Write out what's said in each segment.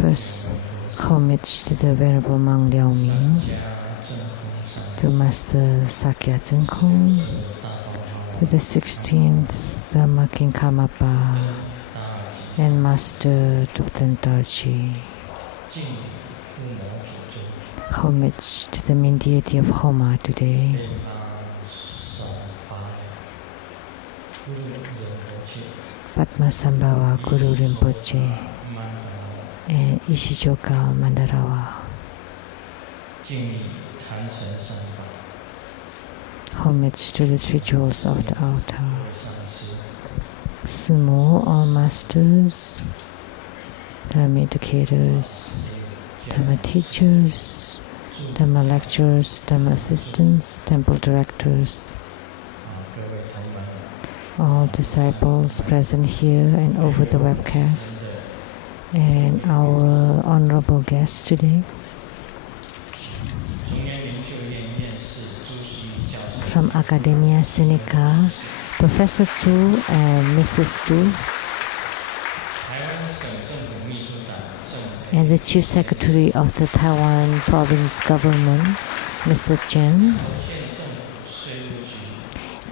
First, homage to the Venerable Monk Liao Ming, to Master Sakya Zhengkong, to the 16th Dharma King Karmapa, and Master Tupten Tarji. Homage to the main deity of Homa today. Padmasambhava Guru Rinpoche and Ishijoka Mandarawa. Homage to the three jewels of the altar. Sumo, all masters, Dharma educators, Dharma teachers, Dharma lecturers, Dharma assistants, temple directors, all disciples present here and over the webcast, and our honorable guests today. From Academia Sinica, Professor Tu and Mrs. Tu, and the Chief Secretary of the Taiwan Province Government, Mr. Chen,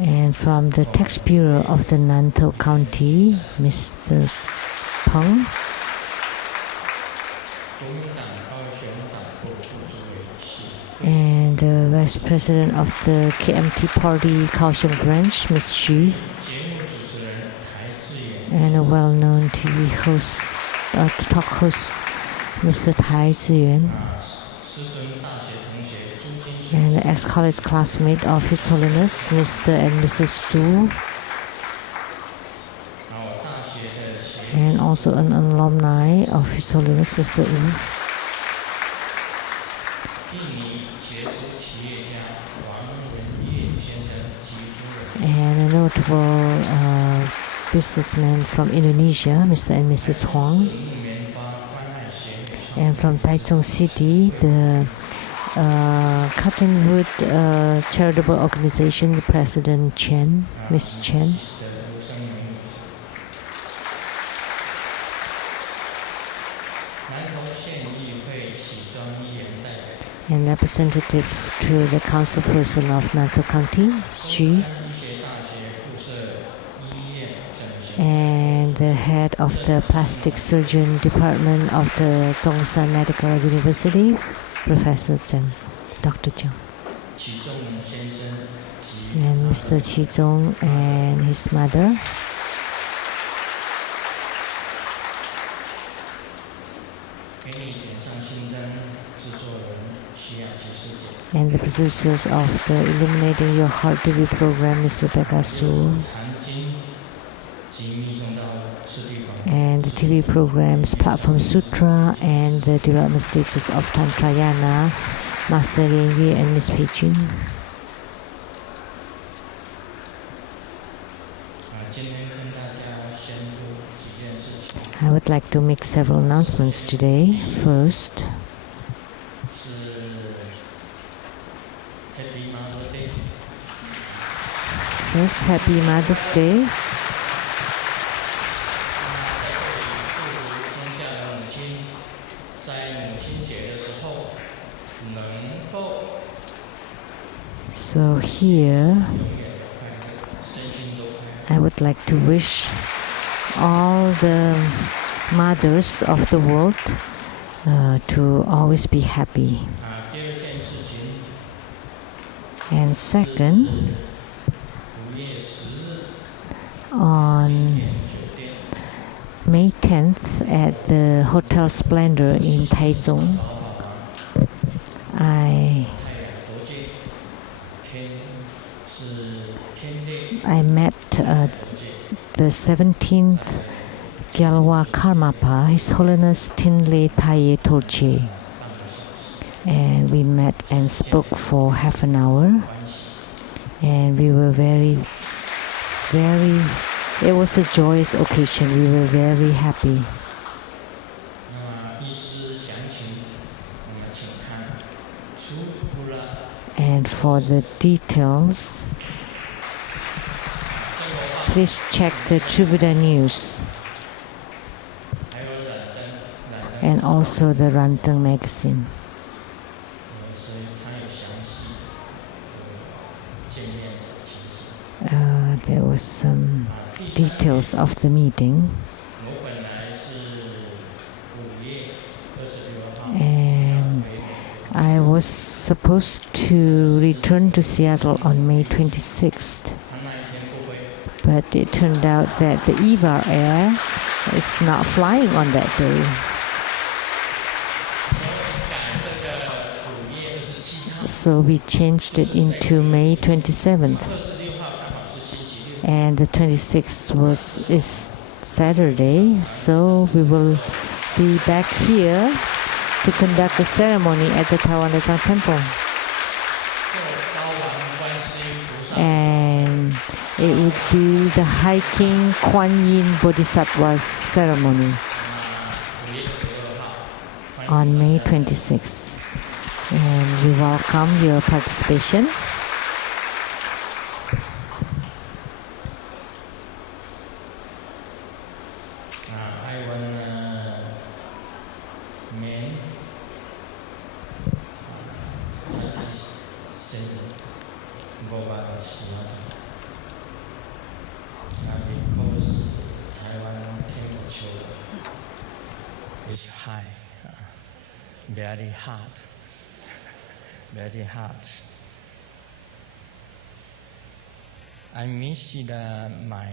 and from the Tax Bureau of the Nantou County, Mr. Peng, and the Vice President of the KMT Party Kaohsiung Branch, Ms. Xu, and a well-known TV host, talk host, Mr. Tai Ziyuan, and the ex-college classmate of His Holiness, Mr. and Mrs. Tu, and also an alumni of His Holiness, Mr. Wu, and a notable businessman from Indonesia, Mr. and Mrs. Huang, and from Taichung City, the Cottonwood Charitable Organization, the President Chen, Ms. Chen, and representative to the councilperson of Nantou County, Xu, and the head of the plastic surgeon department of the Zhongshan Medical University, Professor Tsang, Dr. Tsang, and Mr. Qizhong and his mother, and the producers of the Illuminating Your Heart TV program, Mr. Becca Su, and the TV programs Platform Sutra and the development stages of Tantrayana, Master Lian and Ms. Pei Jun. I would like to make several announcements today. First, Happy Mother's Day. So here, I would like to wish all the mothers of the world to always be happy. And second, on May 10th at the Hotel Splendor in Taichung, I met the 17th Gyalwa Karmapa, His Holiness Tinley Taye Torche, and we met and spoke for half an hour, and we were very, it was a joyous occasion. We were very happy. And for the details, please check the True Buddha News. and also the Ranteng magazine. There was some details of the meeting. And I was supposed to return to Seattle on May 26th. But it turned out that the EVA Air is not flying on that day. So we changed it into May 27th. And the 26th is Saturday, so we will be back here to conduct a ceremony at the Taiwan Tsang Temple. And it would be the hiking Kuan Yin Bodhisattva ceremony on May 26th. And we welcome your participation. Very hard, very hard. I miss my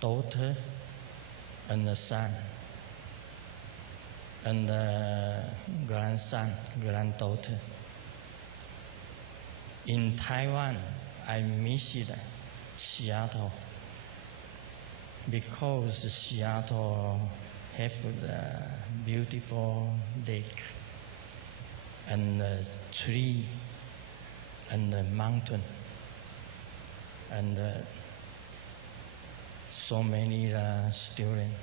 daughter and the son and the grandson, granddaughter. In Taiwan, I miss Seattle because Seattle have the beautiful lake and the tree and the mountain and so many students.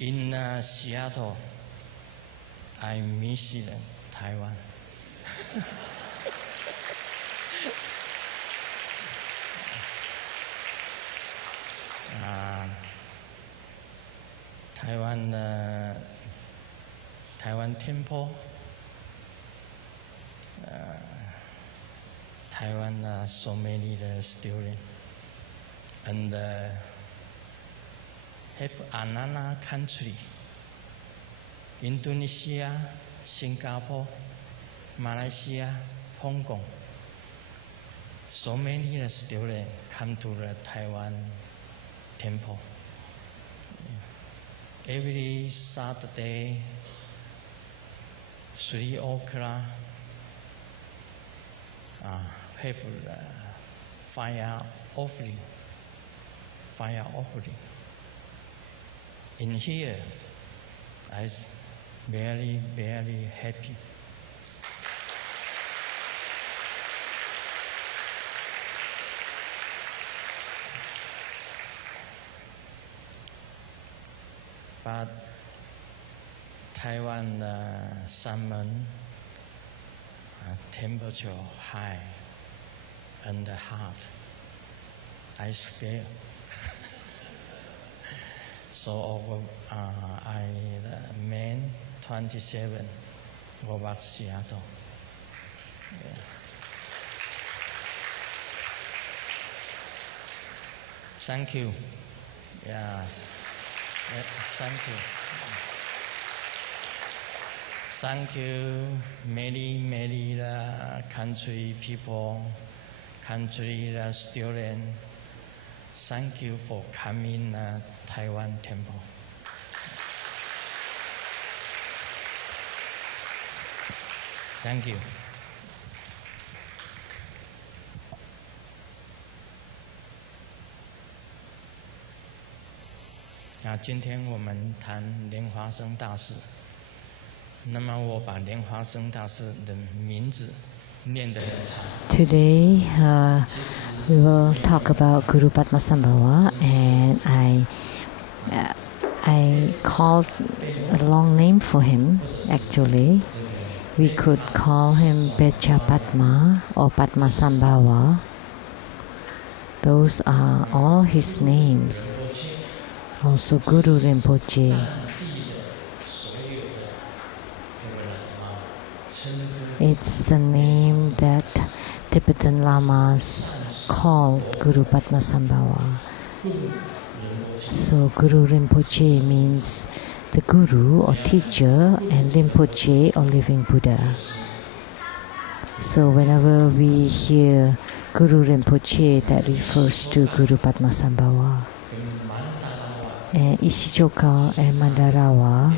In Seattle, I miss Taiwan. Taiwan Temple, Taiwan so many students, and have another country, Indonesia, Singapore, Malaysia, Hong Kong. So many students come to the Taiwan Temple. Every Saturday, 3 o'clock, have fire offering. In here, I'm very, very happy. But Taiwan summer temperature high and hot. I scared. So I May 27 go back Seattle. Yeah. Thank you. Yes. Thank you. Thank you, many country people, country students. Thank you for coming Taiwan Temple. Thank you. Now, 今天我们谈莲花生大师。那么我把莲花生大师的名字念得很长。Today, we will talk about Guru Padmasambhava, and I called a long name for him. Actually, we could call him Becha Padma or Padmasambhava. Those are all his names. Also Guru Rinpoche. It's the name that Tibetan Lamas call Guru Padmasambhava. So Guru Rinpoche means the Guru or teacher, and Rinpoche or living Buddha. So whenever we hear Guru Rinpoche, that refers to Guru Padmasambhava. And Ishichoka and Mandarawa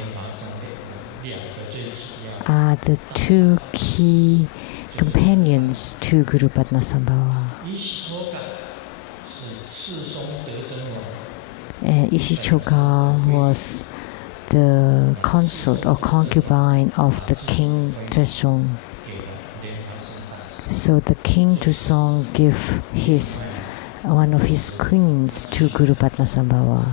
are the two key companions to Guru Padmasambhava. And Ishichoka was the consort or concubine of the King Tresong. So the King Tresong gave one of his queens to Guru Padmasambhava.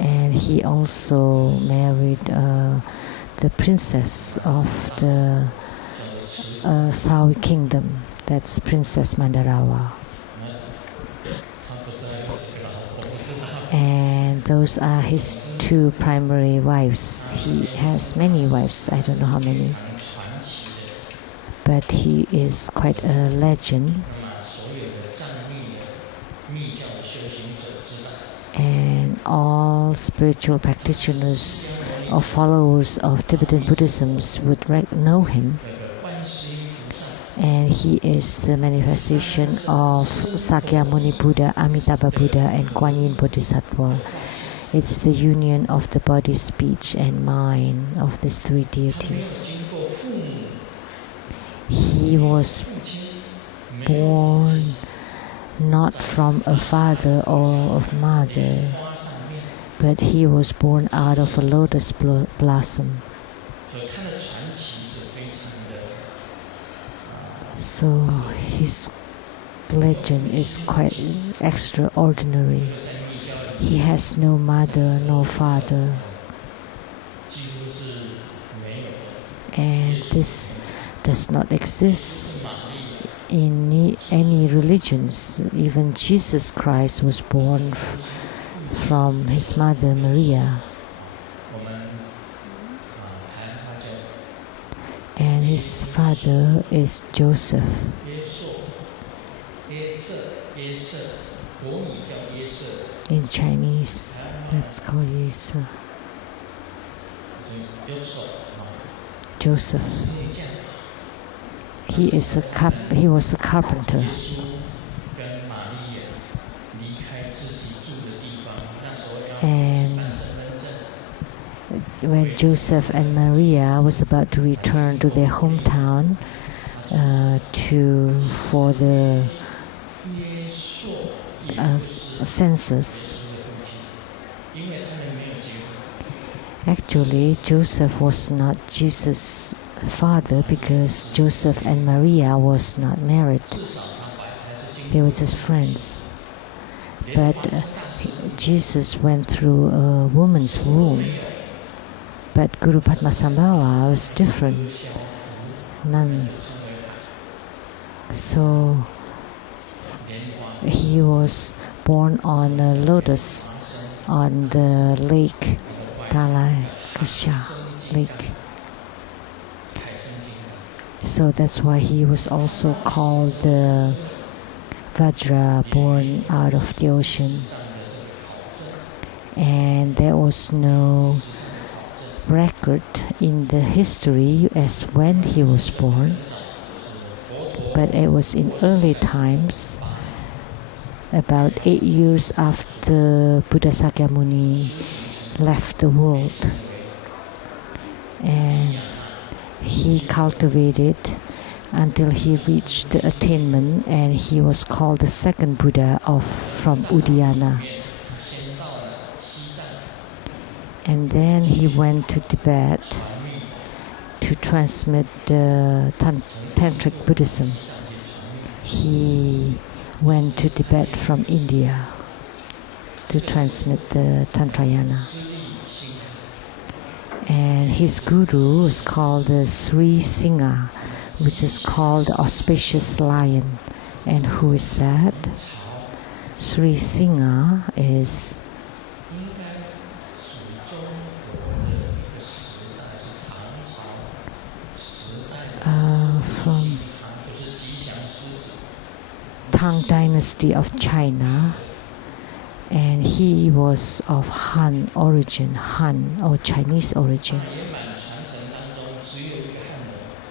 And he also married the princess of the Sawi kingdom, that's Princess Mandarawa. And those are his two primary wives. He has many wives, I don't know how many. But he is quite a legend. And all spiritual practitioners or followers of Tibetan Buddhism would know him. And he is the manifestation of Sakyamuni Buddha, Amitabha Buddha, and Kuan Yin Bodhisattva. It's the union of the body, speech, and mind of these three deities. He was born not from a father or a mother, but he was born out of a lotus blossom. So his legend is quite extraordinary. He has no mother, no father. And this does not exist in any religions. Even Jesus Christ was born from his mother Maria. And his father is Joseph. In Chinese, that's called Yese. Joseph. He was a carpenter. And when Joseph and Maria was about to return to their hometown for the census, actually Joseph was not Jesus' father because Joseph and Maria was not married. They were just friends. But Jesus went through a woman's womb. But Guru Padmasambhava was different. None. So he was born on a lotus on the lake, Dalakasha lake. So that's why he was also called the Vajra, born out of the ocean. And there was no record in the history as when he was born, but it was in early times, about 8 years after Buddha Sakyamuni left the world. And he cultivated until he reached the attainment, and he was called the second Buddha from Udayana. And then he went to Tibet to transmit the Tantric Buddhism. He went to Tibet from India to transmit the Tantrayana. And his guru was called the Sri Singha, which is called the auspicious lion. And who is that? Sri Singha is from Tang dynasty of China, and he was of Han origin, Han or Chinese origin.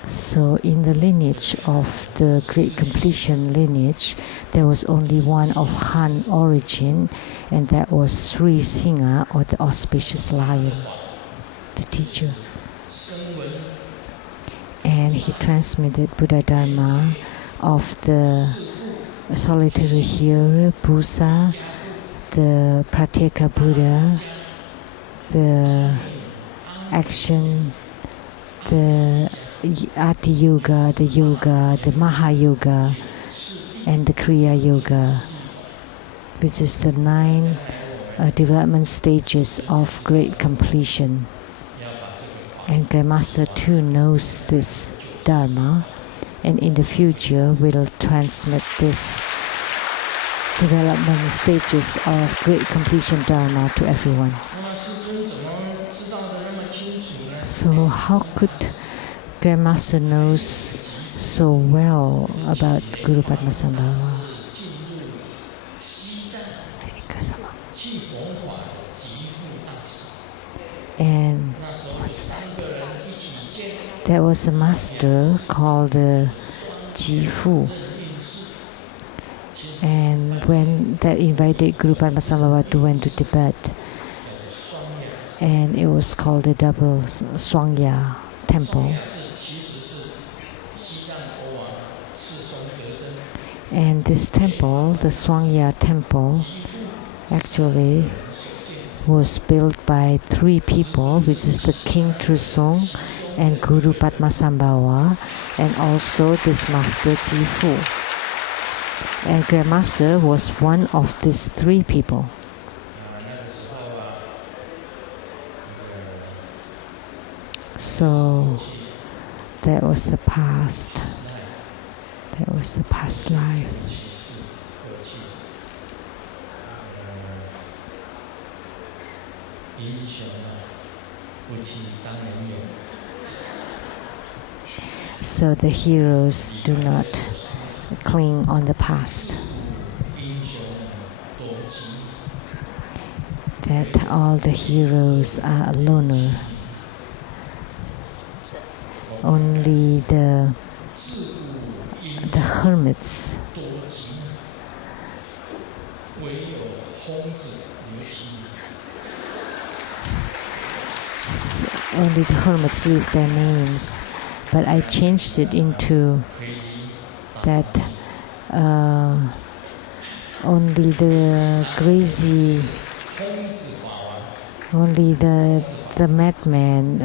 So in the lineage of the Great Completion lineage, there was only one of Han origin, and that was Sri Singha, or the auspicious lion, the teacher. And he transmitted Buddha Dharma of the solitary hearer, Buddha, the Pratyeka Buddha, the action, the Ati Yoga, the Maha Yoga, and the Kriya Yoga, which is the 9 development stages of great completion. And Grandmaster too knows this Dharma, and in the future will transmit this development stages of great completion Dharma to everyone. So how could Grandmaster knows so well about Guru Padmasambhava? And what's that? There was a master called Jifu. And when that invited Guru Padmasambhava to went to Tibet, and it was called the double Swangya temple. And this temple, the Swangya temple, actually was built by 3 people, which is the King Trusong and Guru Padmasambhava, and also this Master Jifu. And Grandmaster was one of these 3 people. So that was the past. That was the past life. So the heroes do not cling on the past. That all the heroes are a loner. Only the hermits, only the hermits leave their names, but I changed it into that only the crazy, only the madman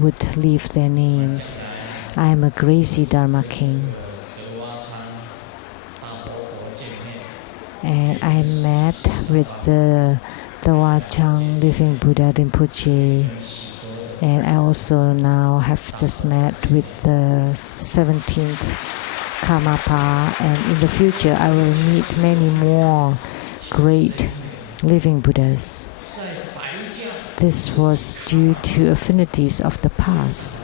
would leave their names. I am a crazy Dharma king. And I met with the Wachang Living Buddha Rinpoche, and I also now have just met with the 17th Karmapa, and in the future I will meet many more great living Buddhas. This was due to affinities of the past,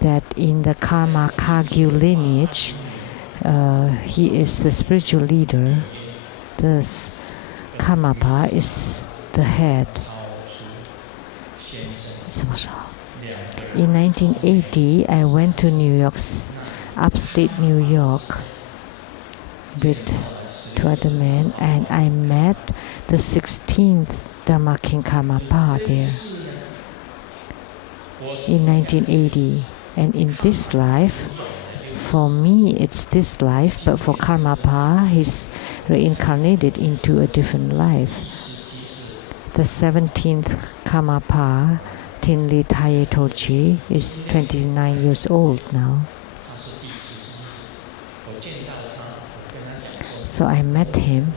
that in the Karma Kagyu lineage, he is the spiritual leader. This Karmapa is the head. In 1980, I went to New York, upstate New York, with 2 other men, and I met the 16th Dharma King Karmapa there in 1980. And in this life, for me it's this life, but for Karmapa, he's reincarnated into a different life. The 17th Karmapa, Tinli Taye Tochi, is 29 years old now. So I met him,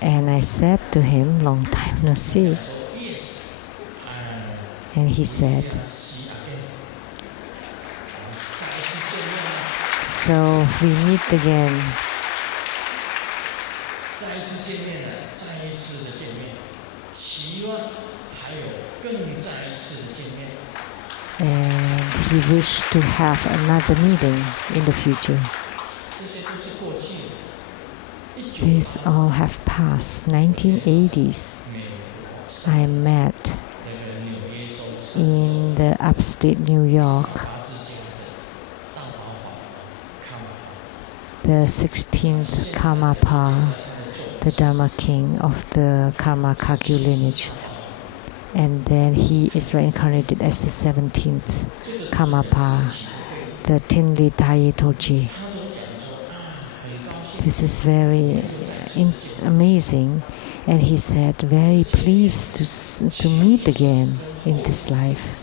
and I said to him, long time no see. And he said, so we meet again. 再一次见面了，再一次的见面，期望还有更再一次的见面。And he wished to have another meeting in the future. 这些都是过去。These all have passed. 1980s, I met in the upstate New York the 16th Karmapa, the Dharma king of the Karma Kagyu lineage. And then he is reincarnated as the 17th Karmapa, the Tenli Taye Toji. This is very amazing. And he said, very pleased to meet again in this life.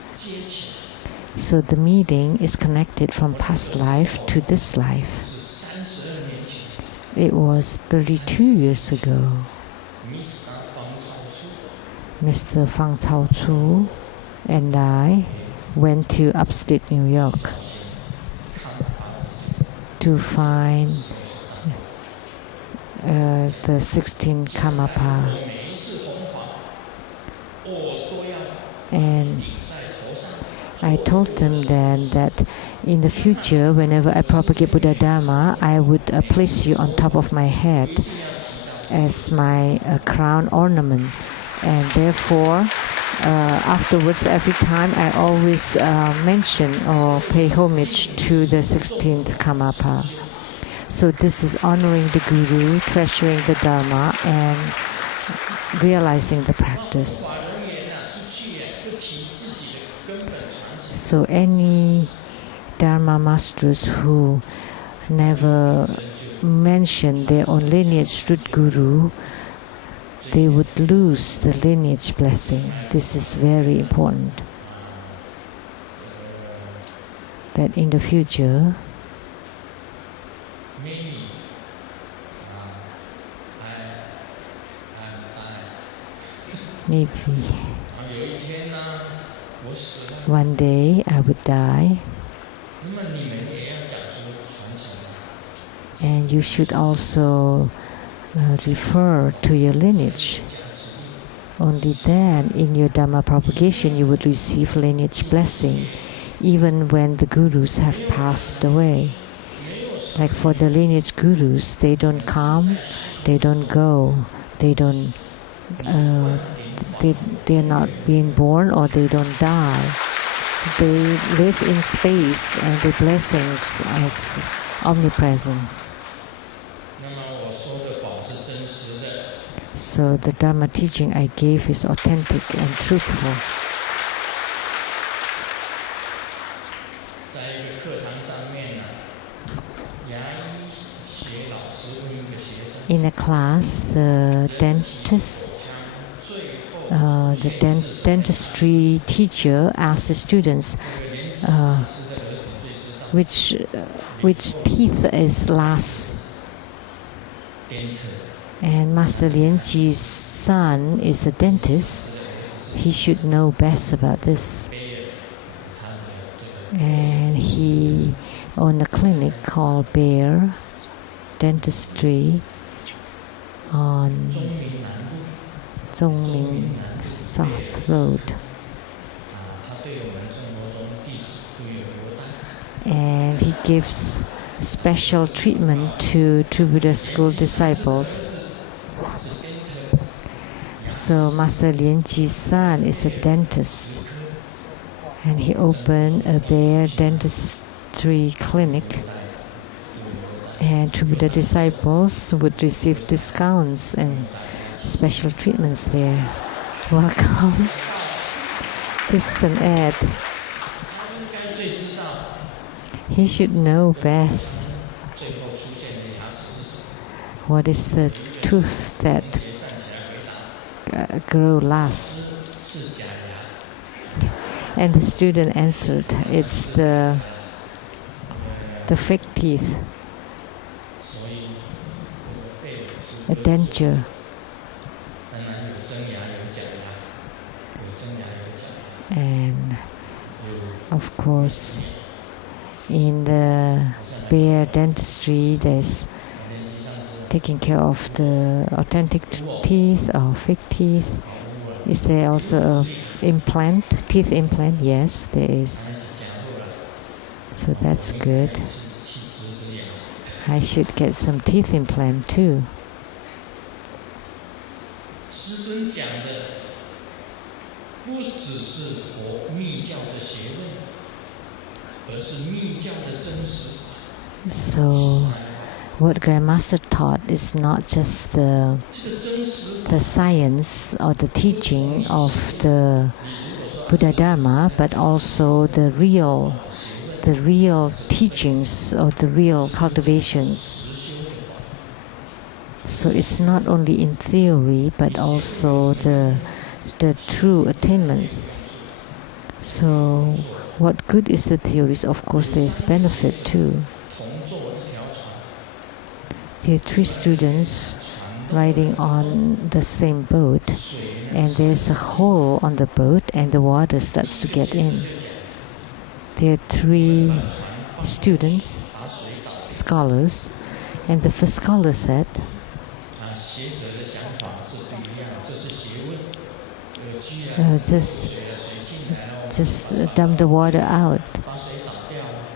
So the meeting is connected from past life to this life. It was 32 years ago. Mr. Fang Cao Chu and I went to upstate New York to find the 16th Karmapa. And I told them then that in the future, whenever I propagate Buddha Dharma, I would place you on top of my head as my crown ornament. And therefore, afterwards, every time I always mention or pay homage to the 16th Karmapa. So this is honoring the Guru, treasuring the Dharma, and realizing the practice. So any Dharma masters who never mention their own lineage root Guru, they would lose the lineage blessing. This is very important. That in the future, maybe one day I would die, and you should also refer to your lineage. Only then, in your Dharma propagation, you would receive lineage blessing, even when the gurus have passed away. Like for the lineage gurus, they don't come, they don't go, they don't. They're not being born or they don't die. They live in space and the blessings is omnipresent. So the Dharma teaching I gave is authentic and truthful. In a class, the dentistry teacher asked the students which teeth is last. And Master Lianji's son is a dentist. He should know best about this. And he owned a clinic called Bear Dentistry on Zhongming South Road. And he gives special treatment to True Buddha School disciples. So Master Lianji's son is a dentist, and he opened a Bear Dentistry clinic. And True Buddha disciples would receive discounts and special treatments there. Welcome. This is an ad. He should know best. What is the tooth that grow last? And the student answered, it's the fake teeth, a denture. And of course, in the Bear Dentistry, there's taking care of the authentic teeth or fake teeth. Is there also a implant, teeth implant? Yes, there is. So that's good. I should get some teeth implant too. So, what Grandmaster taught is not just the science or the teaching of the Buddha Dharma, but also the real teachings or the real cultivations. So it's not only in theory, but also the true attainments. So what good is the theories? Of course, there's benefit too. There are 3 students riding on the same boat, and there's a hole on the boat, and the water starts to get in. There are 3 students, scholars, and the first scholar said, just dump the water out.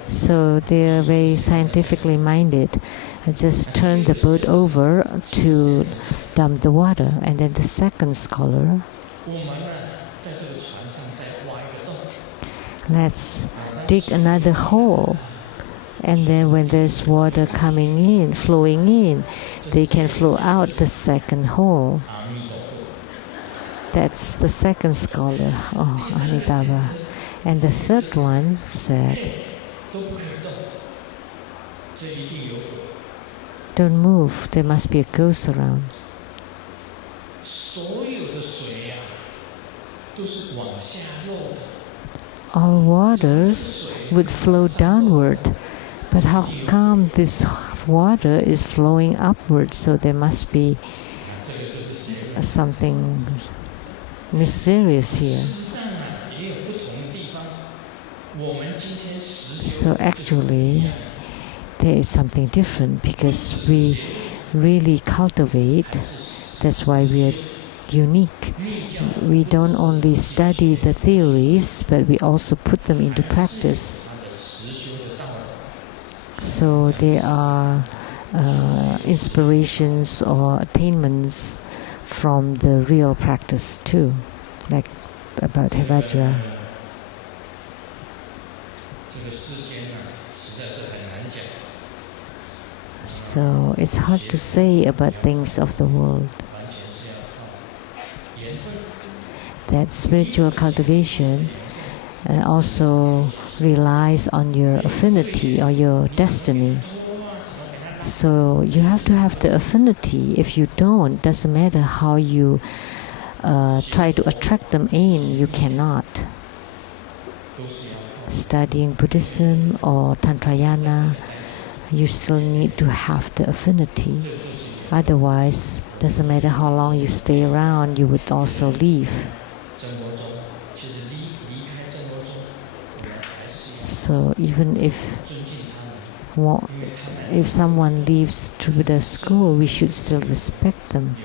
So they are very scientifically minded. Just turn the boat over to dump the water. And then the second scholar, let's dig another hole. And then when there's water coming in, flowing in, they can flow out the second hole. That's the second scholar. Oh, Amitabha. And the third one said, don't move, there must be a ghost around. All waters would flow downward, but how come this water is flowing upward? So there must be something mysterious here. So actually, there is something different because we really cultivate. That's why we are unique. We don't only study the theories, but we also put them into practice. So there are inspirations or attainments from the real practice too, like about Hevajra. So it's hard to say about things of the world. That spiritual cultivation also relies on your affinity or your destiny. So you have to have the affinity. If you don't, doesn't matter how you try to attract them in, you cannot. Studying Buddhism or Tantrayana, you still need to have the affinity. Otherwise, doesn't matter how long you stay around, you would also leave. So even if someone leaves True Buddha school, we should still respect them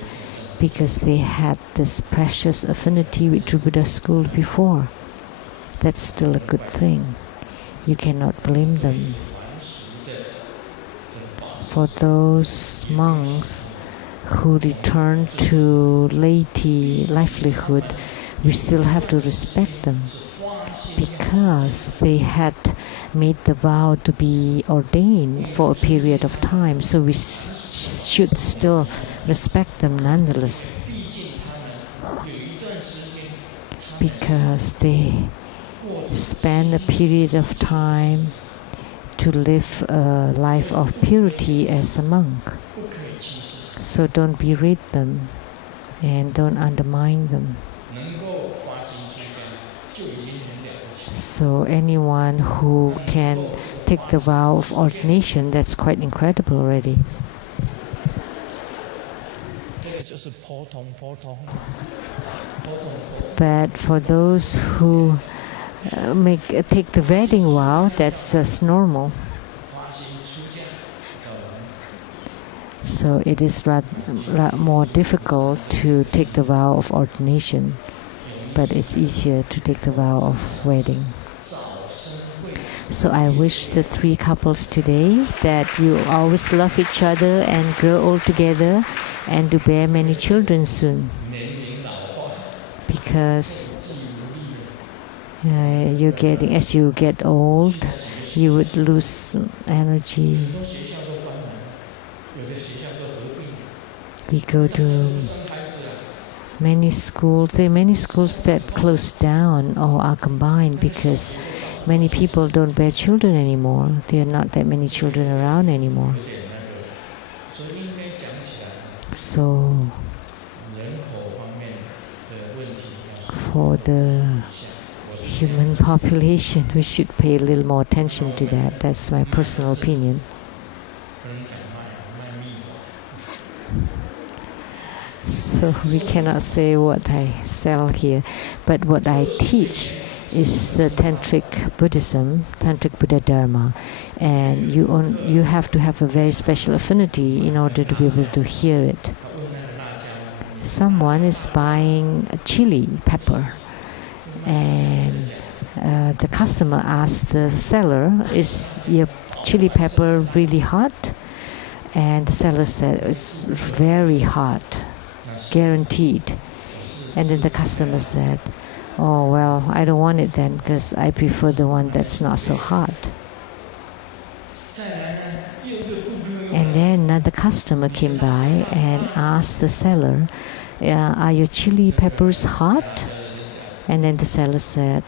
because they had this precious affinity with True Buddha school before. That's still a good thing. You cannot blame them. For those monks who return to laity livelihood, we still have to respect them because they had made the vow to be ordained for a period of time, so we should still respect them nonetheless because they spend a period of time to live a life of purity as a monk. So don't berate them and don't undermine them. So anyone who can take the vow of ordination, that's quite incredible already. But for those who take the wedding vow, that's just normal. So it is rather more difficult to take the vow of ordination, but it's easier to take the vow of wedding. So I wish the 3 couples today that you always love each other and grow old together and to bear many children soon. Because as you get old, you would lose energy. We go to many schools. There are many schools that close down or are combined because many people don't bear children anymore. There are not that many children around anymore. So, for the human population, we should pay a little more attention to that. That's my personal opinion. So we cannot say what I sell here, but what I teach is the Tantric Buddhism, Tantric Buddha Dharma, and you have to have a very special affinity in order to be able to hear it. Someone is buying a chili pepper, and the customer asks the seller, "Is your chili pepper really hot?" And the seller said, "It's very hot, guaranteed." And then the customer said, "Oh, well, I don't want it then because I prefer the one that's not so hot." And then another customer came by and asked the seller, "Are your chili peppers hot?" And then the seller said,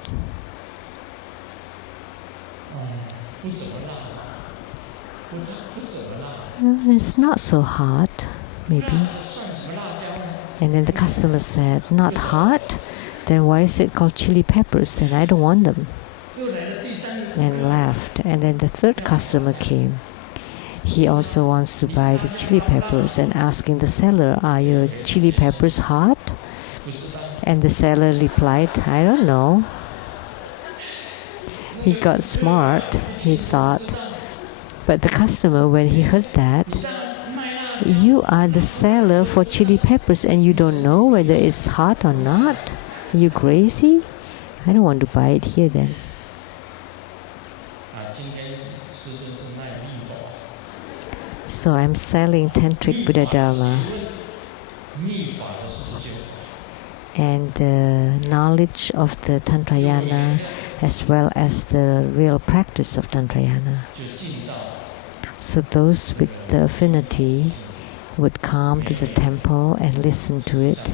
"It's not so hot, maybe." And then the customer said, "Not hot? Then why is it called chili peppers? Then I don't want them." And laughed. And then the 3rd customer came. He also wants to buy the chili peppers and asking the seller, "Are your chili peppers hot?" And the seller replied, "I don't know." He got smart, he thought. But the customer, when he heard that, "You are the seller for chili peppers and you don't know whether it's hot or not? Are you crazy? I don't want to buy it here then." So I'm selling Tantric Buddha Dharma and the knowledge of the Tantrayana as well as the real practice of Tantrayana. So those with the affinity would come to the temple and listen to it,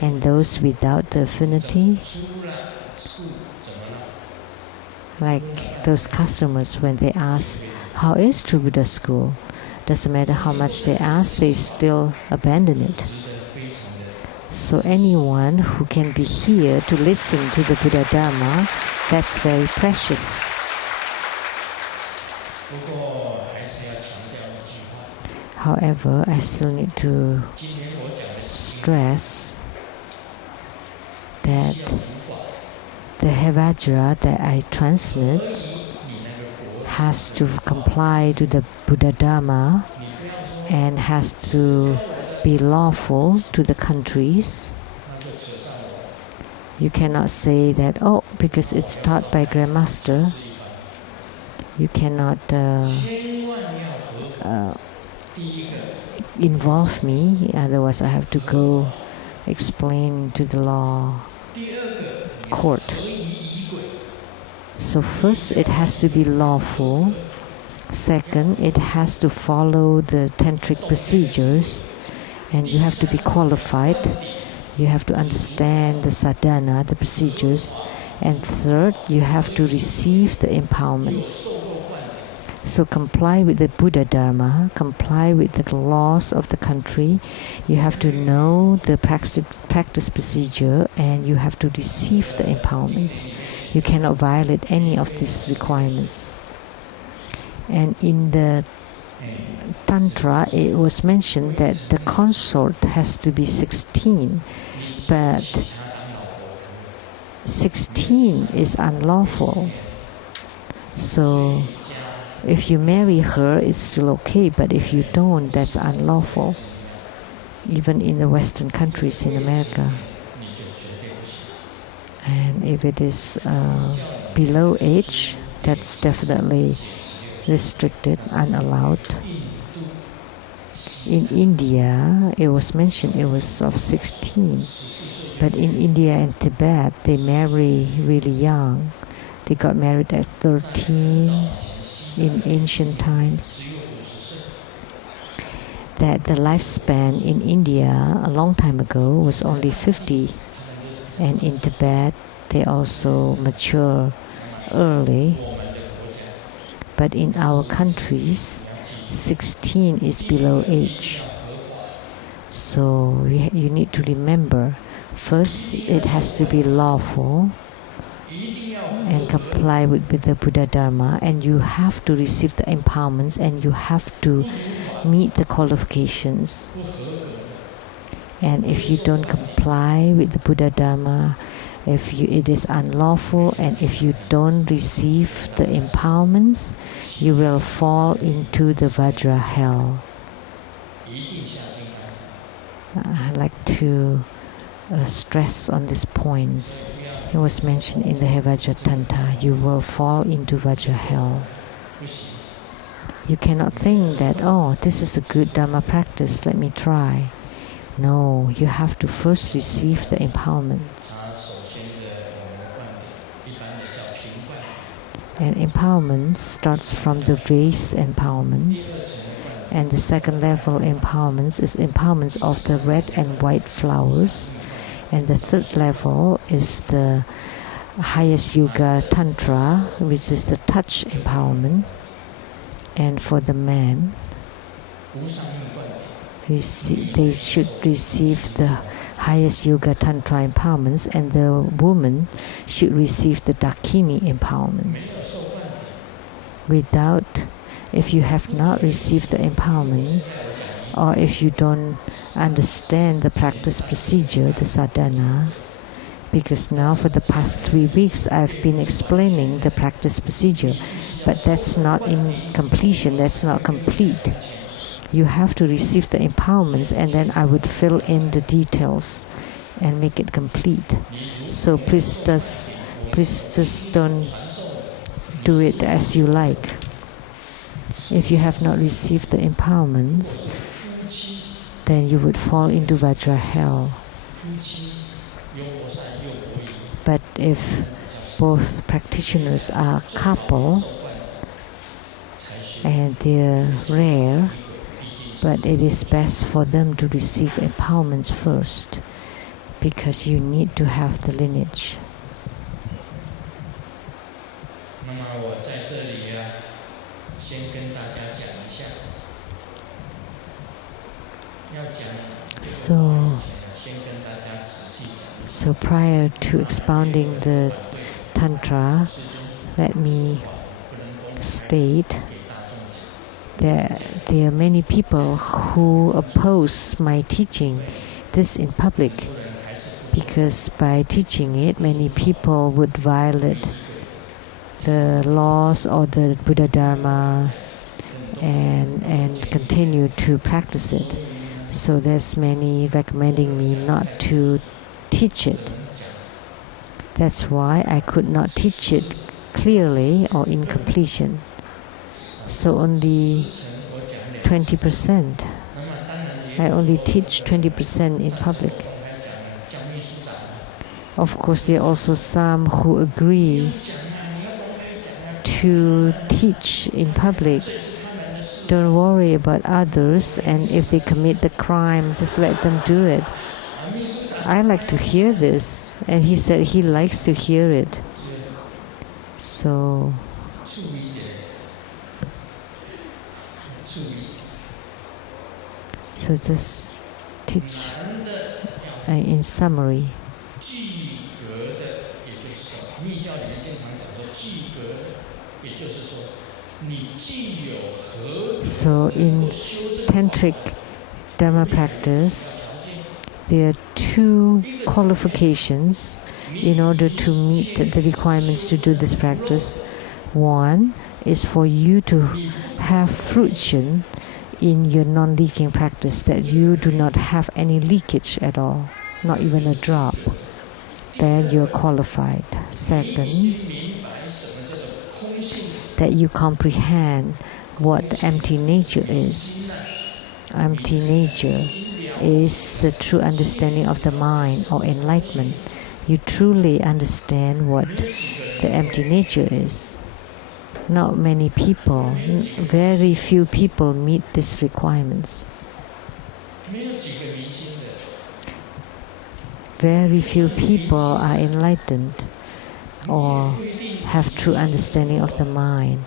and those without the affinity, like those customers when they ask, "How is True Buddha School?" Doesn't matter how much they ask, they still abandon it. So anyone who can be here to listen to the Buddha Dharma, that's very precious. However, I still need to stress that the Hevajra that I transmit has to comply to the Buddha Dharma and has to be lawful to the countries. You cannot say that, "Oh, because it's taught by Grandmaster," you cannot involve me, otherwise I have to go explain to the law court. So first it has to be lawful. Second, it has to follow the tantric procedures, and you have to be qualified. You have to understand the sadhana, the procedures. And third, you have to receive the empowerments. So comply with the Buddha Dharma, comply with the laws of the country. You have to know the practice procedure, and you have to receive the empowerments. You cannot violate any of these requirements. And in the Tantra, it was mentioned that the consort has to be 16, but 16 is unlawful. So If you marry her, it's still okay, but if you don't, that's unlawful. Even in the Western countries in America. And if it is below age, that's definitely restricted, unallowed. In India, it was mentioned it was of 16. But in India and Tibet, they marry really young. They got married at 13 in ancient times. That the lifespan in India a long time ago was only 50. And in Tibet, they also mature early. But in our countries, 16 is below age. So you need to remember, first it has to be lawful and comply with the Buddha Dharma, and you have to receive the empowerments, and you have to meet the qualifications. And if you don't comply with the Buddha Dharma, it is unlawful, and if you don't receive the empowerments, you will fall into the Vajra hell. I'd like to stress on these points. It was mentioned in the Hevajra Tantra, you will fall into Vajra hell. You cannot think that, oh, this is a good Dharma practice, let me try. No, you have to first receive the empowerment. And empowerment starts from the base empowerments. And the second level empowerments is empowerments of the red and white flowers. And the third level is the highest Yoga Tantra, which is the touch empowerment. And for the man, they should receive the highest Yoga Tantra empowerments, and the woman should receive the Dakini empowerments. If you have not received the empowerments, or if you don't understand the practice procedure, the sadhana, because now for the past 3 weeks I've been explaining the practice procedure, but that's not in completion, that's not complete. You have to receive the empowerments, and then I would fill in the details and make it complete. So please just don't do it as you like. If you have not received the empowerments, then you would fall into Vajra hell. But if both practitioners are couple, and they're rare, but it is best for them to receive empowerments first, because you need to have the lineage. So prior to expounding the Tantra, let me state that there are many people who oppose my teaching this in public, because by teaching it, many people would violate the laws or the Buddha Dharma and continue to practice it. So there's many recommending me not to teach it. That's why I could not teach it clearly or in completion. So only 20%. I only teach 20% in public. Of course, there are also some who agree to teach in public. Don't worry about others, and if they commit the crime, just let them do it. I like to hear this, and he said he likes to hear it. So just teach in summary. So in Tantric Dharma practice, there are 2 qualifications in order to meet the requirements to do this practice. One, is for you to have fruition in your non-leaking practice, that you do not have any leakage at all, not even a drop. Then you're qualified. Second, that you comprehend what empty nature is. Empty nature is the true understanding of the mind or enlightenment. You truly understand what the empty nature is. Not many people, very few people meet these requirements. Very few people are enlightened or have true understanding of the mind.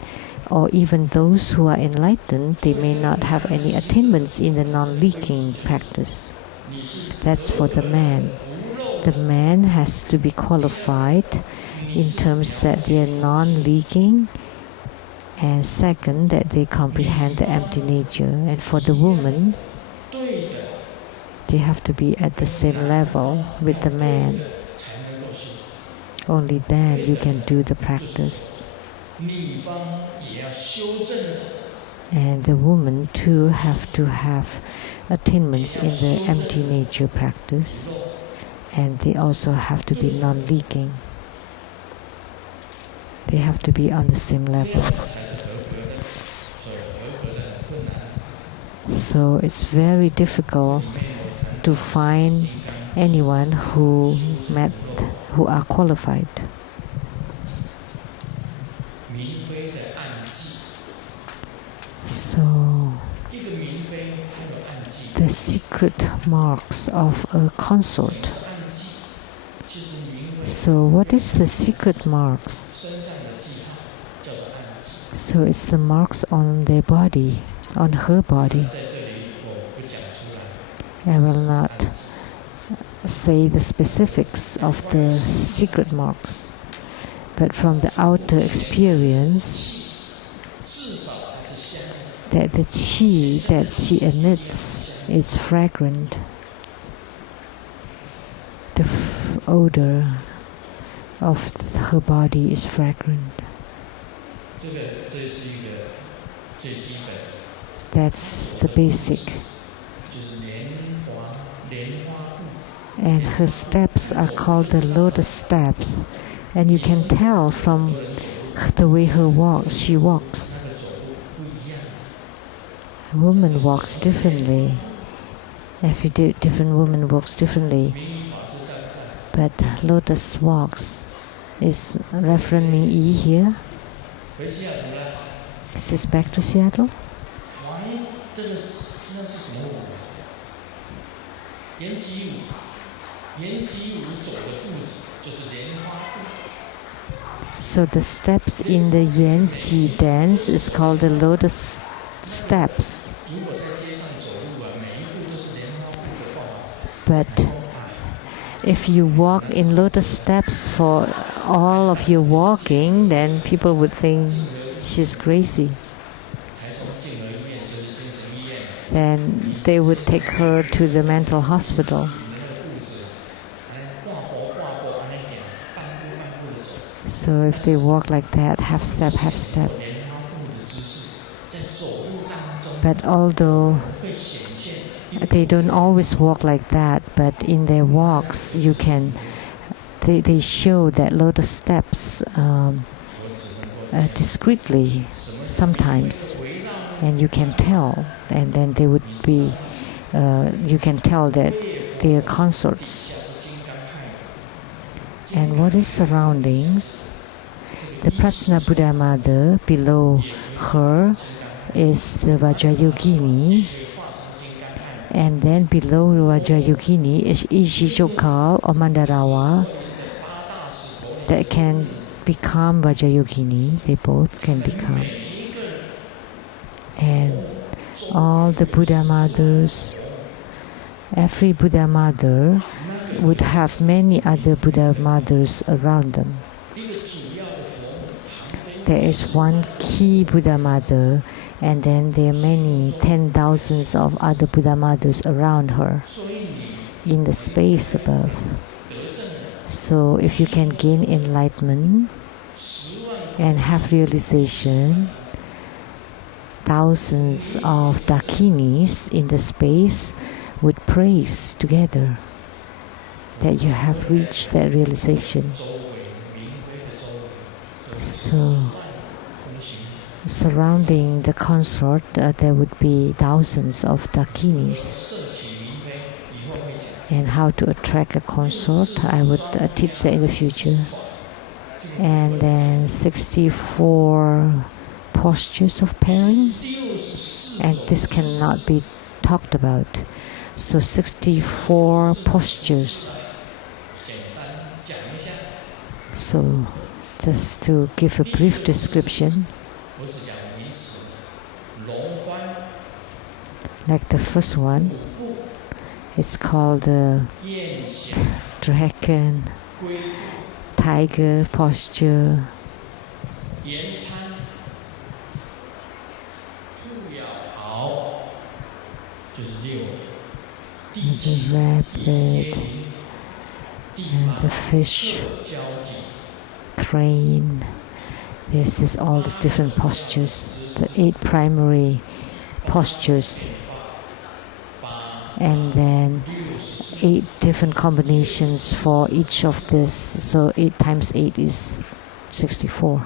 Or even those who are enlightened, they may not have any attainments in the non-leaking practice. That's for the man. The man has to be qualified in terms that they are non-leaking, and second, that they comprehend the empty nature. And for the woman, they have to be at the same level with the man. Only then you can do the practice. And the woman too have to have attainments in the empty nature practice, and they also have to be non-leaking. They have to be on the same level. So it's very difficult to find anyone who are qualified. So the secret marks of a consort. So what is the secret marks? So it's the marks on their body, on her body. I will not say the specifics of the secret marks, but from the outer experience, that the qi that she emits is fragrant. The odor of her body is fragrant. That's the basic. And her steps are called the lotus steps. And you can tell from the way she walks. A woman walks differently. Every different woman walks differently. But lotus walks is Reverend Ming Yi here. Is this back to Seattle? So the steps in the Yanji dance is called the lotus steps. But if you walk in lotus steps for all of your walking, then people would think she's crazy. Then they would take her to the mental hospital. So if they walk like that, half step, half step. But although they don't always walk like that, but in their walks they show that lotus steps discreetly sometimes, and you can tell. And then they would be, you can tell that they are consorts. And what is surroundings? The Prajna Buddha Mother, below her is the Vajrayogini, and then below Vajrayogini is Ishijokal or Mandarawa that can become Vajrayogini. They both can become. And all the Buddha Mothers, every Buddha Mother would have many other Buddha Mothers around them. There is one key Buddha Mother, and then there are many 10,000s of other Buddha Mothers around her in the space above. So if you can gain enlightenment, and have realization, thousands of dakinis in the space would praise together that you have reached that realization. So, surrounding the consort, there would be thousands of dakinis. And how to attract a consort, I would teach that in the future. And then 64 postures of pairing, and this cannot be talked about. So 64 postures. So just to give a brief description, like the first one, it's called the dragon, tiger posture, the rabbit, and the fish, crane. This is all these different postures, the 8 primary postures, and then 8 different combinations for each of this. So 8 times 8 is 64.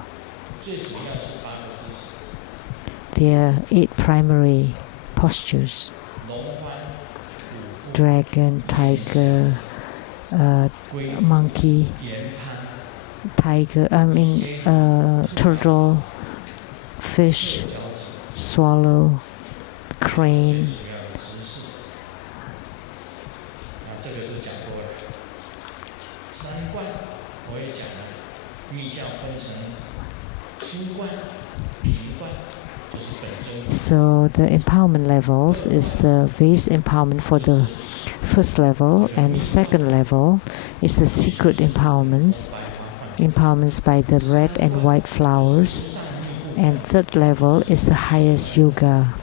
There are 8 primary postures: dragon, tiger, monkey, turtle, fish, swallow, crane. So the empowerment levels is the vase empowerment for the first level, and the second level is the secret empowerments by the red and white flowers, and third level is the highest yoga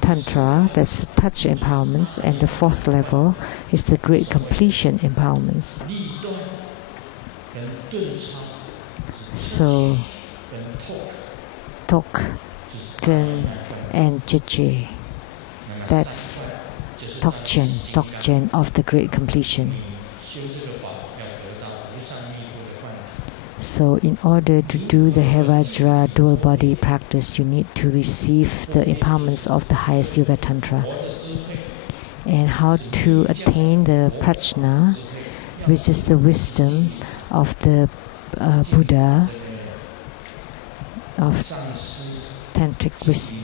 tantra, that's touch empowerments, and the fourth level is the great completion empowerments. So tok, gun, and jeje, that's tokchen of the great completion. So in order to do the Hevajra dual body practice, you need to receive the empowerments of the highest yoga tantra. And how to attain the prajna, which is the wisdom of the Buddha, of tantric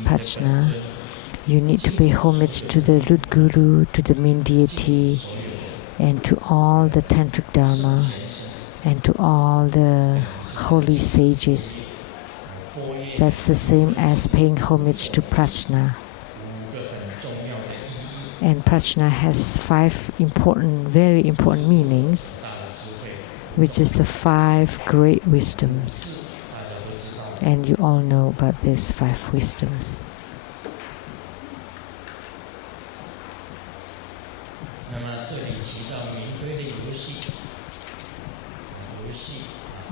prajna. You need to pay homage to the root guru, to the main deity, and to all the tantric dharma, and to all the holy sages. That's the same as paying homage to prajna. And prajna has 5 important, very important meanings, which is the 5 great wisdoms. And you all know about these 5 wisdoms.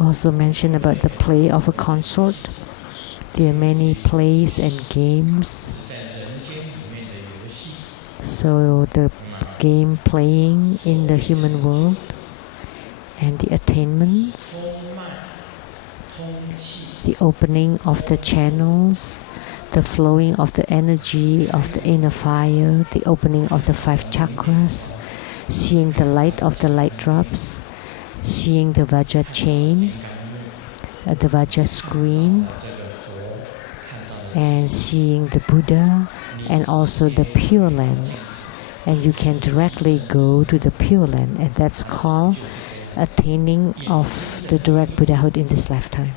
Also mention about the play of a consort. There are many plays and games. So the game playing in the human world, and the attainments, the opening of the channels, the flowing of the energy of the inner fire, the opening of the 5 chakras, seeing the light of the light drops, seeing the Vajra chain, the Vajra screen, and seeing the Buddha, and also the Pure Lands. And you can directly go to the Pure Land, and that's called attaining of the direct Buddhahood in this lifetime.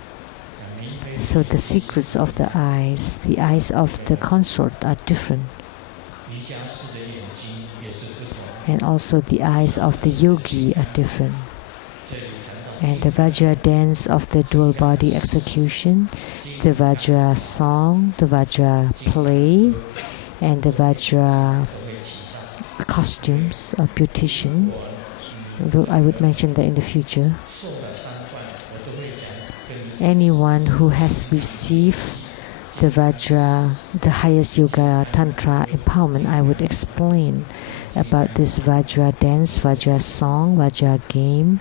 So the secrets of the eyes of the consort are different. And also the eyes of the yogi are different. And the Vajra dance of the dual body execution, the Vajra song, the Vajra play, and the Vajra costumes of beautician. I would mention that in the future. anyone who has received the Vajra, the highest yoga, Tantra empowerment, I would explain about this Vajra dance, Vajra song, Vajra game,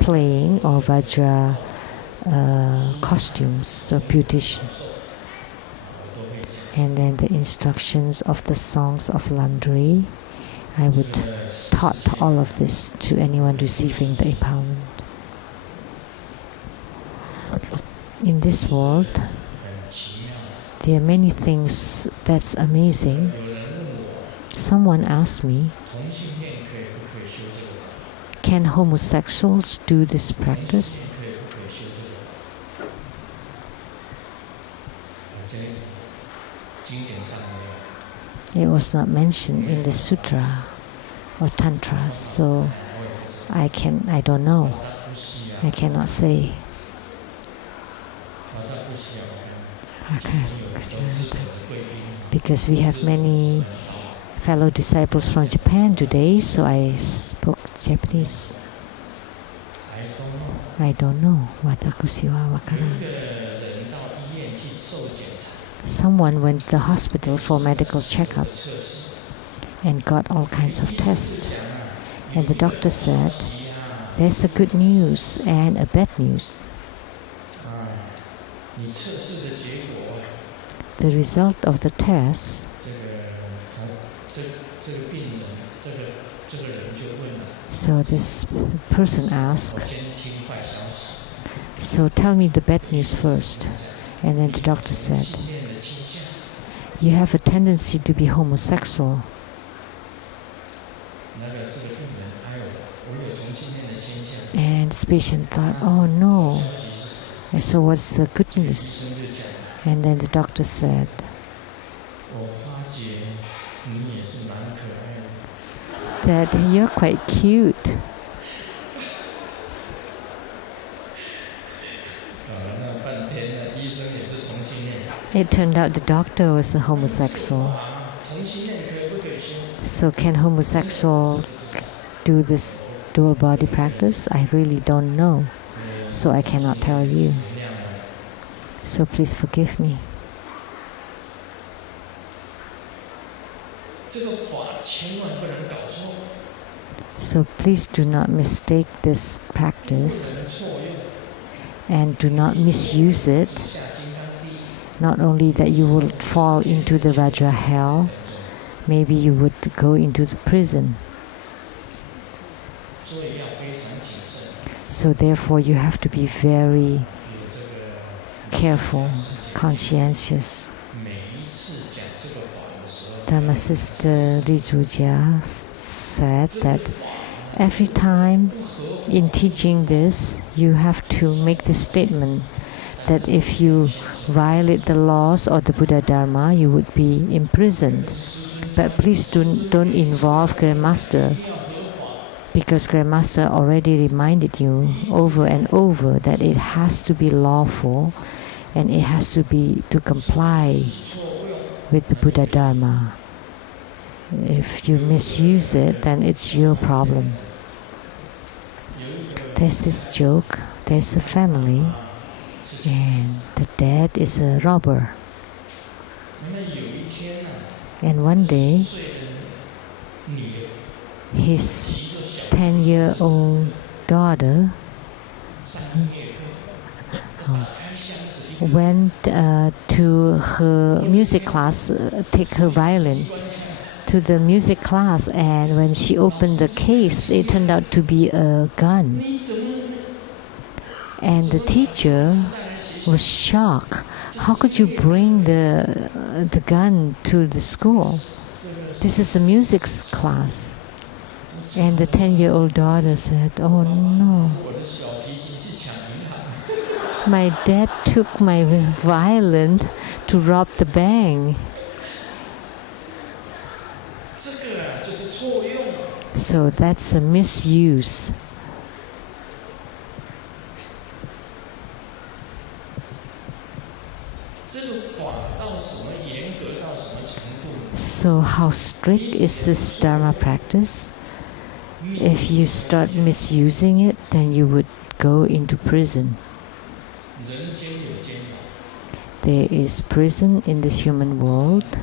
playing, or Vajra costumes or beautician. And then the instructions of the songs of laundry, I would taught all of this to anyone receiving the empowerment. In this world, there are many things that's amazing. Someone asked me, can homosexuals do this practice? It was not mentioned in the sutra or tantra, so I don't know. I cannot say. Okay. Because we have many fellow disciples from Japan today, so I spoke Japanese. I don't know. Watakushi wa wakaran. Someone went to the hospital for medical checkup and got all kinds of tests. And the doctor said, there's a good news and a bad news. The result of the test, so this person asked, so tell me the bad news first. And then the doctor said, you have a tendency to be homosexual. And this patient thought, oh no. And so what's the good news? And then the doctor said, that you're quite cute. It turned out the doctor was a homosexual. So can homosexuals do this dual body practice? I really don't know. So I cannot tell you. So please forgive me. So please do not mistake this practice and do not misuse it. Not only that you will fall into the Vajra hell, maybe you would go into the prison. So therefore you have to be very careful, conscientious. Dharma Sister Li Zhujia said that every time in teaching this, you have to make the statement that if you violate the laws of the Buddha Dharma, you would be imprisoned. But please don't involve Grandmaster, because Grandmaster already reminded you over and over that it has to be lawful and it has to be to comply with the Buddha Dharma. If you misuse it, then it's your problem. There's this joke, there's a family and the dad is a robber. And one day, his 10-year-old daughter went to her music class, take her violin to the music class, and when she opened the case, it turned out to be a gun. And the teacher was shocked. How could you bring the gun to the school? This is a music class. And the 10-year-old daughter said, oh no. My dad took my violin to rob the bank. So that's a misuse. So how strict is this Dharma practice? If you start misusing it, then you would go into prison. There is prison in this human world,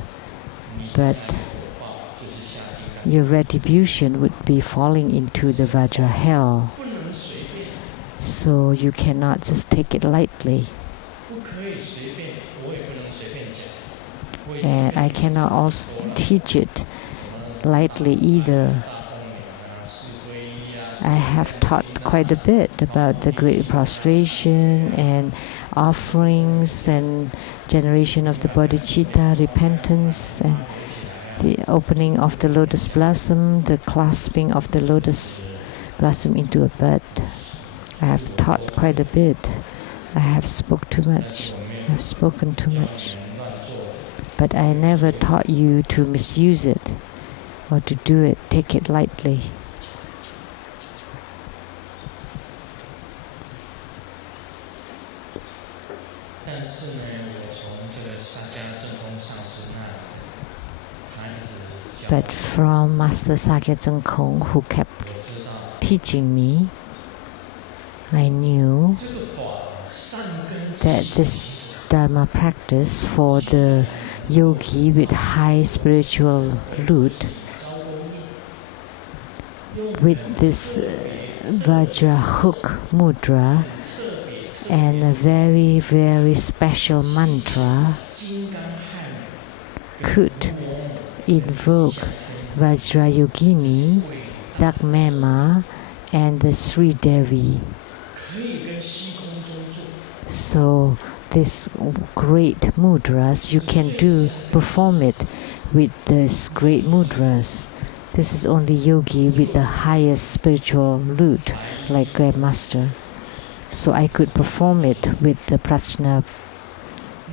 but your retribution would be falling into the Vajra hell. So you cannot just take it lightly. And I cannot also teach it lightly either. I have taught quite a bit about the great prostration and offerings and generation of the bodhicitta, repentance, and the opening of the lotus blossom, the clasping of the lotus blossom into a bud. I have taught quite a bit. I have spoken too much. But I never taught you to misuse it or to do it, take it lightly. But from Master Sakya Zhengkong, who kept teaching me, I knew that this Dharma practice for the yogi with high spiritual root, with this Vajra hook mudra and a very, very special mantra, could invoke Vajrayogini, Dakmema, and the Sri Devi. So these great mudras, you can perform it with these great mudras. This is only yogi with the highest spiritual root, like Grandmaster. So I could perform it with the Prajna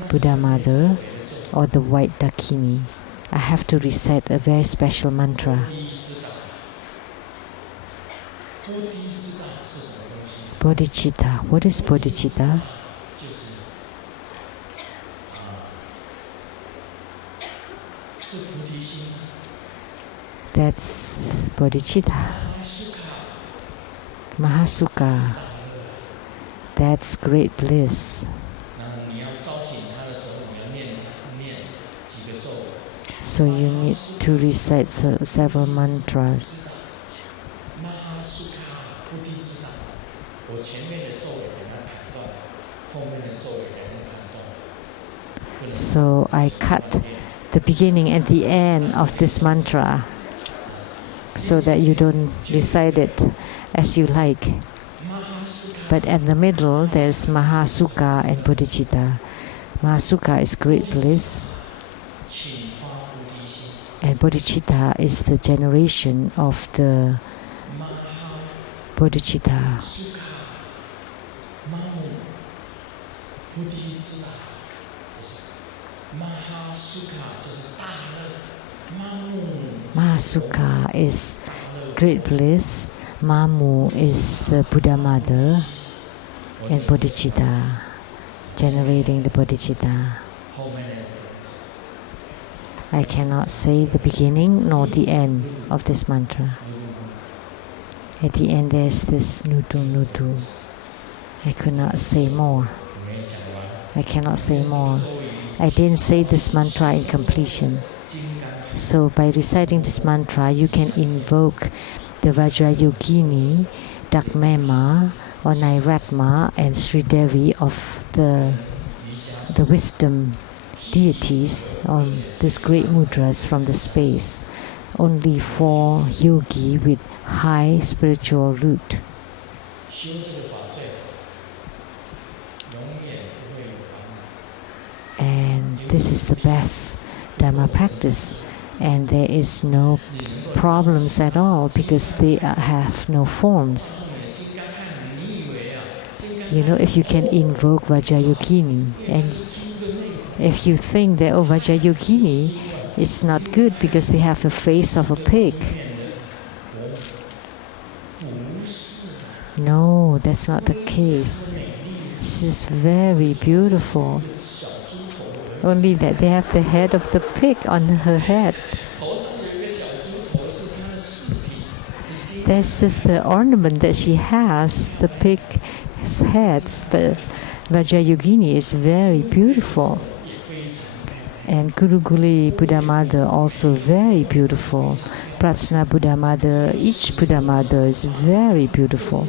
Buddha Mother or the white Dakini. I have to recite a very special mantra. Bodhicitta. What is bodhicitta? That's bodhicitta. Mahasukha. That's great bliss. So you need to recite several mantras. So I cut the beginning and the end of this mantra so that you don't recite it as you like. But in the middle there's Mahasukha and Bodhicitta. Mahasukha is great bliss, and Bodhicitta is the generation of the Bodhicitta. Mahasukha is great bliss, Mamu is the Buddha Mother, and Bodhicitta, generating the Bodhicitta. I cannot say the beginning nor the end of this mantra. At the end there's this nutu. I could not say more. I cannot say more. I didn't say this mantra in completion. So by reciting this mantra, you can invoke the Vajrayogini, Dakmema, or Nairatma, and Sri Devi of the wisdom deities on these great mudras from the space, only for yogi with high spiritual root. And this is the best Dharma practice, and there is no problems at all because they have no forms. You know, if you can invoke Vajrayogini, and if you think that Vajrayogini is not good because they have the face of a pig. No, that's not the case. She's very beautiful. Only that they have the head of the pig on her head. That's just the ornament that she has, the pig's heads, but Vajrayogini is very beautiful. And Guruguli Buddha Mother also very beautiful. Prajna Buddha Mother, each Buddha Mother is very beautiful.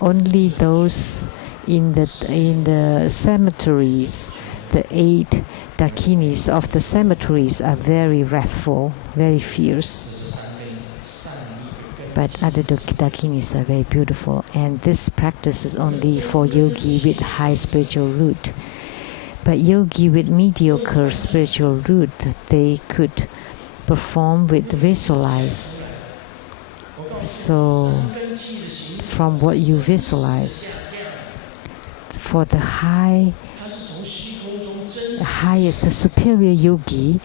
Only those in the cemeteries, the 8 dakinis of the cemeteries are very wrathful, very fierce. But other dakinis are very beautiful. And this practice is only for yogi with high spiritual root. But yogi with mediocre spiritual root, they could perform with visualize. So, from what you visualize, for the highest, the superior yogi,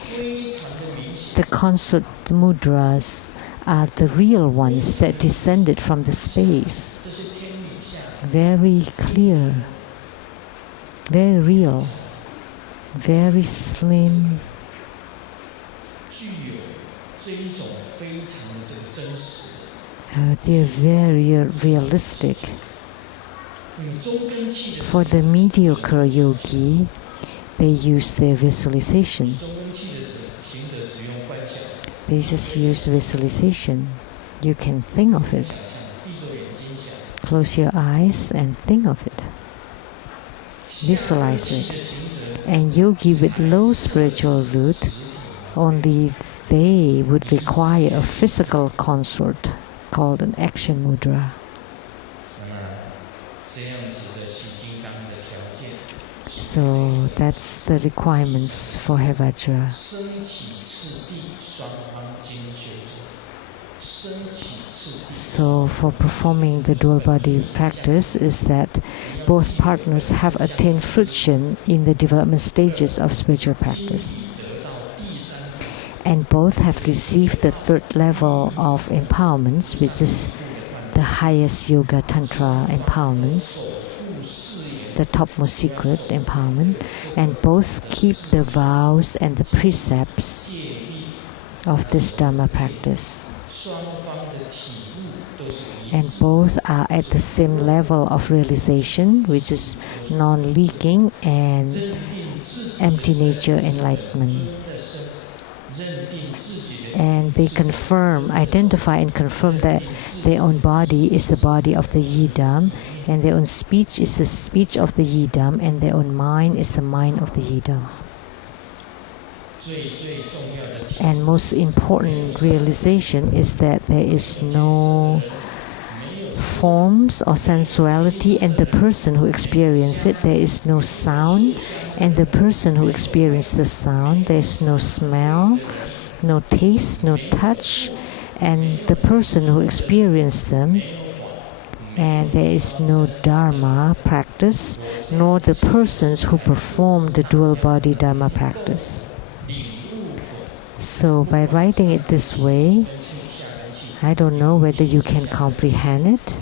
the consort mudras are the real ones that descended from the space. Very clear, very real, very slim. They're very realistic. For the mediocre yogi, they use their visualization. They just use visualization. You can think of it. Close your eyes and think of it. Visualize it. And yogi with low spiritual root, only they would require a physical consort called an action mudra. So that's the requirements for Hevajra. So for performing the dual body practice is that both partners have attained fruition in the development stages of spiritual practice. And both have received the 3rd level of empowerments, which is the highest yoga tantra empowerments, the topmost secret empowerment, and both keep the vows and the precepts of this Dharma practice. And both are at the same level of realization, which is non-leaking and empty nature enlightenment. And they identify and confirm that their own body is the body of the Yidam, and their own speech is the speech of the Yidam, and their own mind is the mind of the Yidam. And most important realization is that there is no forms or sensuality, and the person who experiences it, there is no sound, and the person who experiences the sound, there is no smell, no taste, no touch, and the person who experienced them, and there is no Dharma practice, nor the persons who perform the dual body Dharma practice. So by writing it this way, I don't know whether you can comprehend it,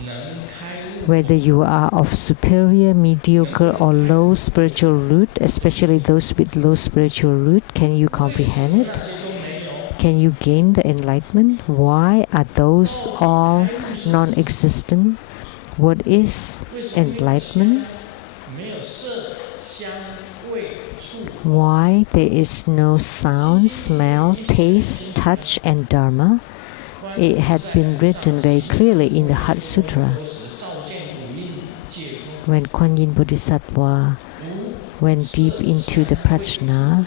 whether you are of superior, mediocre, or low spiritual root, especially those with low spiritual root. Can you comprehend it? Can you gain the enlightenment? Why are those all non-existent? What is enlightenment? Why there is no sound, smell, taste, touch, and Dharma? It had been written very clearly in the Heart Sutra. When Kuan Yin Bodhisattva went deep into the prajna,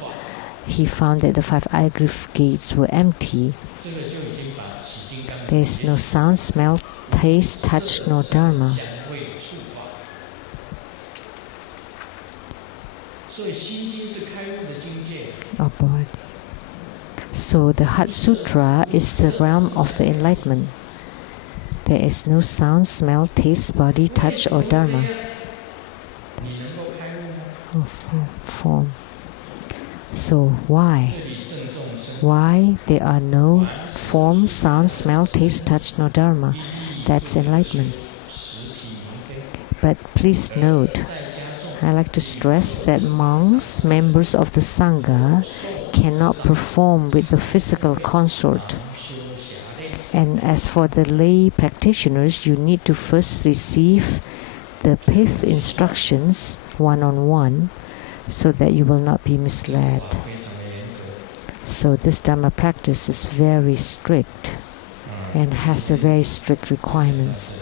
he found that the 5 eye-grief gates were empty. There is no sound, smell, taste, touch, no Dharma. Oh boy. So the Heart Sutra is the realm of the enlightenment. There is no sound, smell, taste, body, touch, or Dharma. Form. So why? Why there are no form, sound, smell, taste, touch, no Dharma? That's enlightenment. But please note, I like to stress that monks, members of the Sangha, cannot perform with the physical consort. And as for the lay practitioners, you need to first receive the path instructions one-on-one so that you will not be misled. So this Dharma practice is very strict and has a very strict requirements.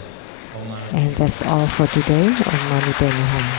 And that's all for today. Om Mani Padme Hum.